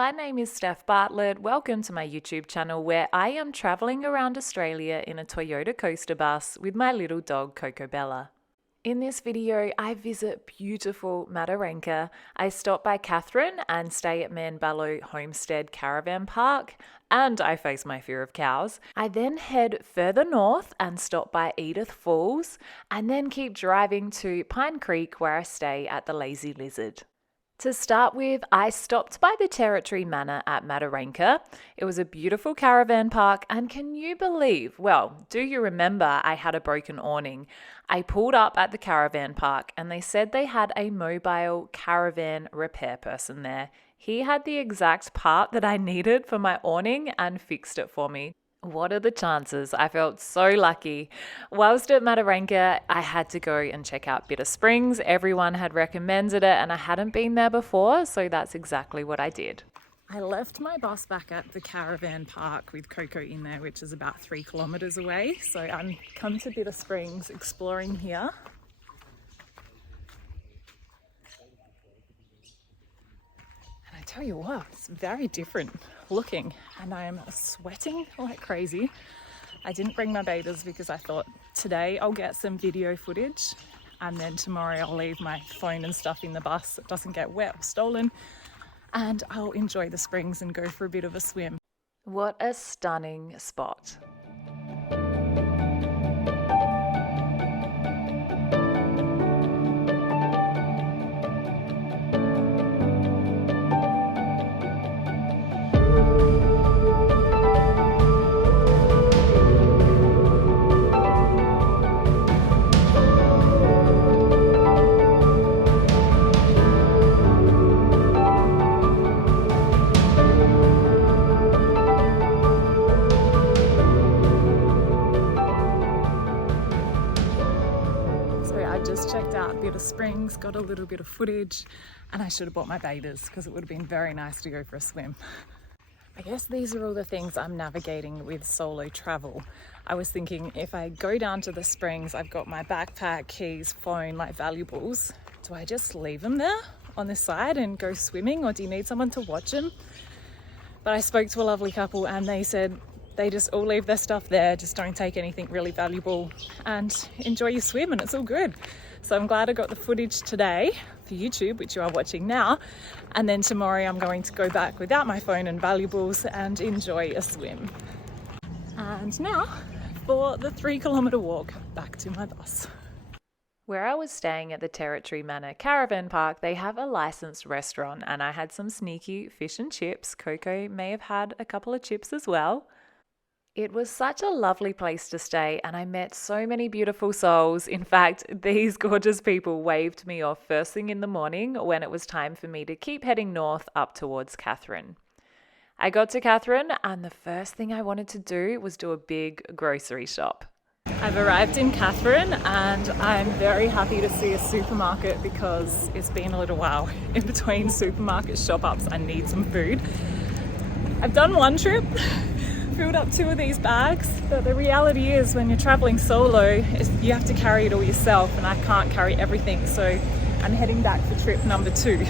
my name is Steph Bartlett. Welcome to my YouTube channel where I am traveling around Australia in a Toyota coaster bus with my little dog Coco Bella. In this video, I visit beautiful Mataranka. I stop by Katherine and stay at Manbulloo Homestead Caravan Park, and I face my fear of cows. I then head further north and stop by Edith Falls, and then keep driving to Pine Creek where I stay at the Lazy Lizard. To start with, I stopped by the Territory Manor at Mataranka. It was a beautiful caravan park, and can you believe, well, do you remember I had a broken awning? I pulled up at the caravan park and they said they had a mobile caravan repair person there. He had the exact part that I needed for my awning and fixed it for me. What are the chances? I felt so lucky. Whilst at Mataranka, I had to go and check out Bitter Springs. Everyone had recommended it and I hadn't been there before, so that's exactly what I did. I left my bus back at the caravan park with Coco in there, which is about 3 kilometers away. So I'm come to Bitter Springs exploring here. And I tell you what, it's very different looking and I am sweating like crazy. I didn't bring my bathers because I thought today I'll get some video footage and then tomorrow I'll leave my phone and stuff in the bus so it doesn't get wet or stolen, and I'll enjoy the springs and go for a bit of a swim. What a stunning spot. Checked out Bitter Springs, got a little bit of footage, and I should have bought my bathers because it would have been very nice to go for a swim. I guess these are all the things I'm navigating with solo travel. I was thinking if I go down to the springs, I've got my backpack, keys, phone, my valuables. Do I just leave them there on the side and go swimming, or do you need someone to watch them? But I spoke to a lovely couple and they said they just all leave their stuff there, just don't take anything really valuable and enjoy your swim and it's all good. So I'm glad I got the footage today for YouTube, which you are watching now, and then tomorrow I'm going to go back without my phone and valuables and enjoy a swim. And now for the 3-kilometer walk back to my bus. Where I was staying at the Territory Manor Caravan Park, they have a licensed restaurant and I had some sneaky fish and chips. Coco may have had a couple of chips as well. It was such a lovely place to stay and I met so many beautiful souls. In fact, these gorgeous people waved me off first thing in the morning when it was time for me to keep heading north up towards Katherine. I got to Katherine and the first thing I wanted to do was do a big grocery shop. I've arrived in Katherine and I'm very happy to see a supermarket because it's been a little while. In between supermarket shop-ups, I need some food. I've done one trip. Filled up 2 of these bags, but the reality is when you're traveling solo, you have to carry it all yourself and I can't carry everything, so I'm heading back for trip number 2.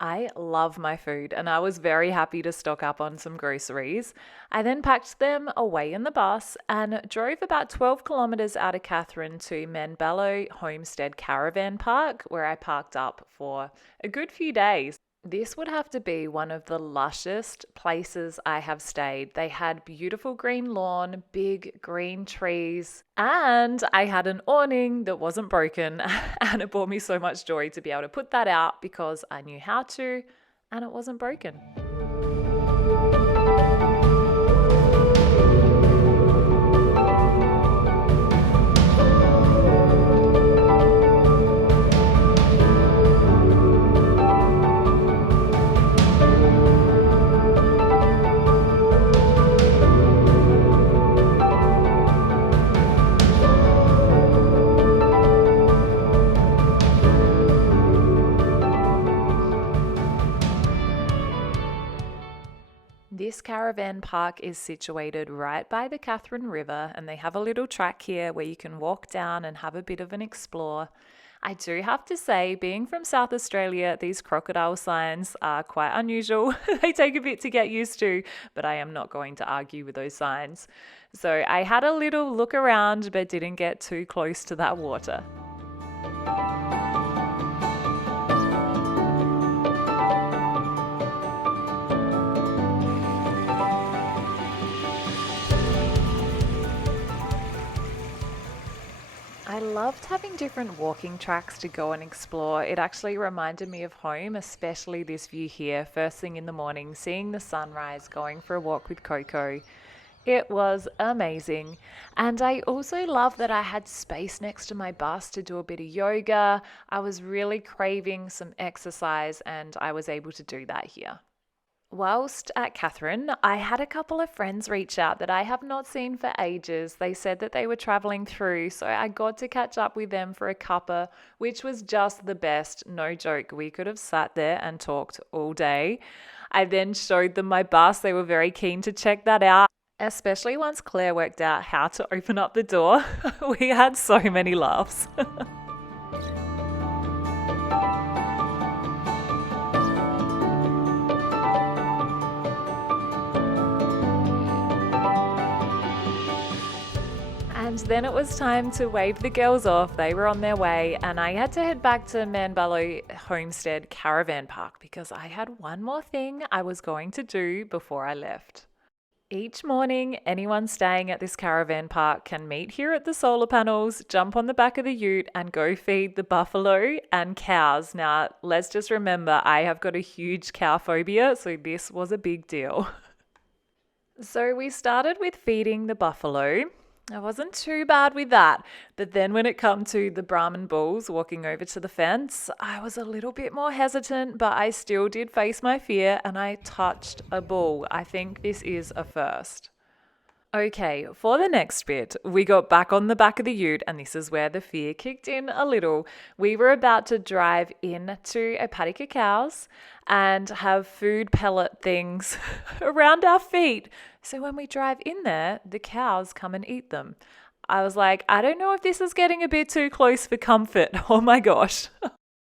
I love my food and I was very happy to stock up on some groceries. I then packed them away in the bus and drove about 12 kilometers out of Katherine to Manbulloo Homestead Caravan Park, where I parked up for a good few days. This would have to be one of the lushest places I have stayed. They had beautiful green lawn, big green trees, and I had an awning that wasn't broken and it brought me so much joy to be able to put that out because I knew how to and it wasn't broken. This caravan park is situated right by the Katherine River and they have a little track here where you can walk down and have a bit of an explore. I do have to say, being from South Australia, these crocodile signs are quite unusual. They take a bit to get used to, but I am not going to argue with those signs. So I had a little look around, but didn't get too close to that water. I loved having different walking tracks to go and explore. It actually reminded me of home, especially this view here, first thing in the morning, seeing the sunrise, going for a walk with Coco. It was amazing. And I also love that I had space next to my bus to do a bit of yoga. I was really craving some exercise and I was able to do that here. Whilst at Katherine, I had a couple of friends reach out that I have not seen for ages. They said that they were traveling through, so I got to catch up with them for a cuppa, which was just the best. No joke, we could have sat there and talked all day. I then showed them my bus. They were very keen to check that out, especially once Claire worked out how to open up the door. We had so many laughs. And then it was time to wave the girls off. They were on their way and I had to head back to Manbulloo Homestead Caravan Park because I had one more thing I was going to do before I left. Each morning, anyone staying at this caravan park can meet here at the solar panels, jump on the back of the ute and go feed the buffalo and cows. Now, let's just remember, I have got a huge cow phobia, so this was a big deal. So we started with feeding the buffalo. I wasn't too bad with that, but then when it come to the Brahman bulls walking over to the fence, I was a little bit more hesitant, but I still did face my fear and I touched a bull. I think this is a first. Okay, for the next bit, we got back on the back of the ute and this is where the fear kicked in a little. We were about to drive in to a paddock of cows and have food pellet things around our feet. So when we drive in there, the cows come and eat them. I was like, I don't know if this is getting a bit too close for comfort. Oh my gosh.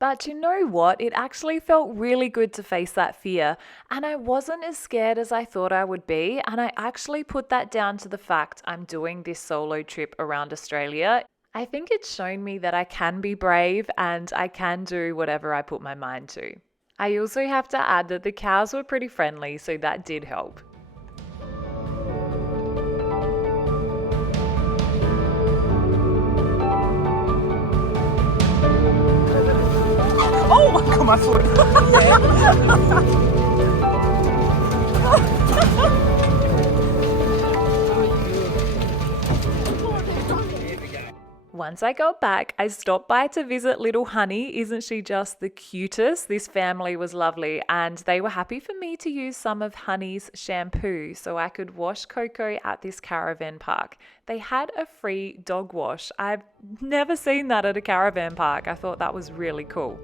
But you know what? It actually felt really good to face that fear. And I wasn't as scared as I thought I would be. And I actually put that down to the fact I'm doing this solo trip around Australia. I think it's shown me that I can be brave and I can do whatever I put my mind to. I also have to add that the cows were pretty friendly, so that did help. Oh, I got my foot. Once I got back, I stopped by to visit little Honey. Isn't she just the cutest? This family was lovely and they were happy for me to use some of Honey's shampoo so I could wash Coco at this caravan park. They had a free dog wash. I've never seen that at a caravan park. I thought that was really cool.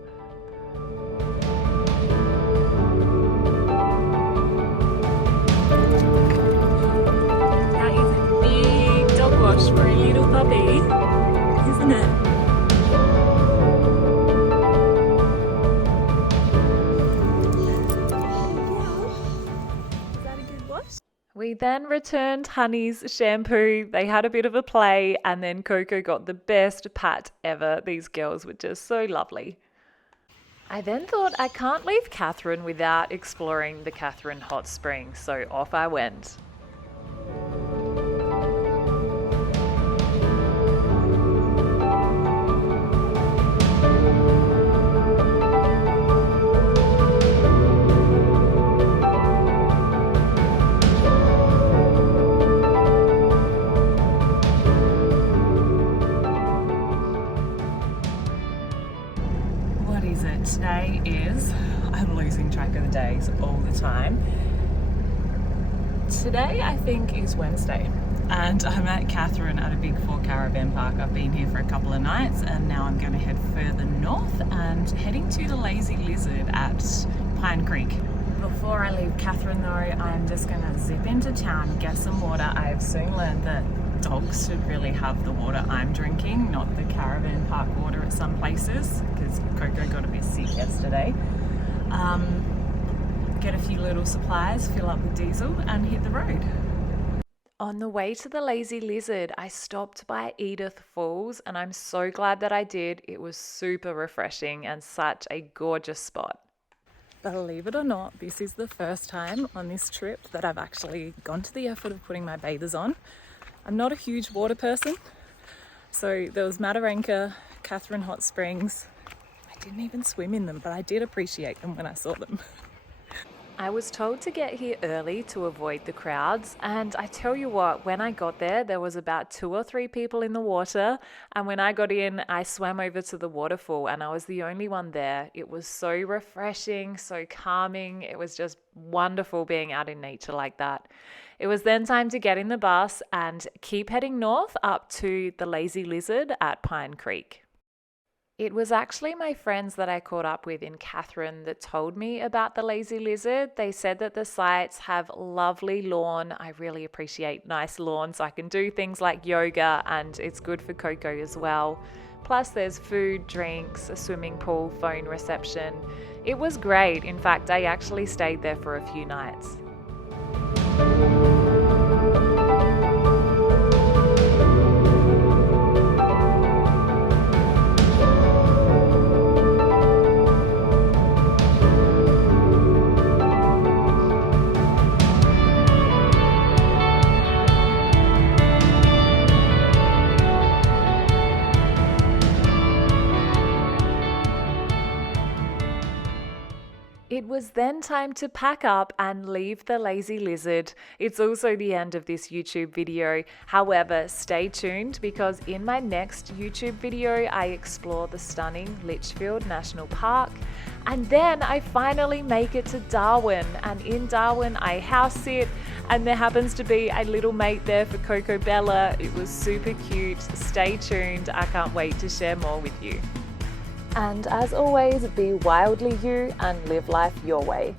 That is a big dog wash for a little puppy. Isn't it? Is that a good wash? We then returned Honey's shampoo. They had a bit of a play and then Coco got the best pat ever. These girls were just so lovely. I then thought I can't leave Katherine without exploring the Katherine hot springs, so off I went. Today is, I'm losing track of the days all the time. Today I think is Wednesday and I'm at Katherine at a Big 4 caravan park. I've been here for a couple of nights and now I'm going to head further north and heading to the Lazy Lizard at Pine Creek. Before I leave Katherine though, I'm just gonna zip into town, get some water. I have soon learned that dogs should really have the water I'm drinking, not the caravan park water at some places, because Coco got a bit sick yesterday. Get a few little supplies, fill up with diesel and hit the road. On the way to the Lazy Lizard, I stopped by Edith Falls and I'm so glad that I did. It was super refreshing and such a gorgeous spot. Believe it or not, this is the first time on this trip that I've actually gone to the effort of putting my bathers on. I'm not a huge water person, so there was Mataranka, Katherine Hot Springs. I didn't even swim in them, but I did appreciate them when I saw them. I was told to get here early to avoid the crowds, and I tell you what, when I got there, there was about 2 or 3 people in the water, and when I got in, I swam over to the waterfall and I was the only one there. It was so refreshing, so calming. It was just wonderful being out in nature like that. It was then time to get in the bus and keep heading north up to the Lazy Lizard at Pine Creek. It was actually my friends that I caught up with in Katherine that told me about the Lazy Lizard. They said that the sites have lovely lawn. I really appreciate nice lawn, so I can do things like yoga, and it's good for Coco as well. Plus there's food, drinks, a swimming pool, phone reception. It was great. In fact, I actually stayed there for a few nights. It was then time to pack up and leave the Lazy Lizard. It's also the end of this YouTube video. However, stay tuned because in my next YouTube video, I explore the stunning Litchfield National Park. And then I finally make it to Darwin. And in Darwin, I house sit and there happens to be a little mate there for Coco Bella. It was super cute. Stay tuned. I can't wait to share more with you. And as always, be wildly you and live life your way.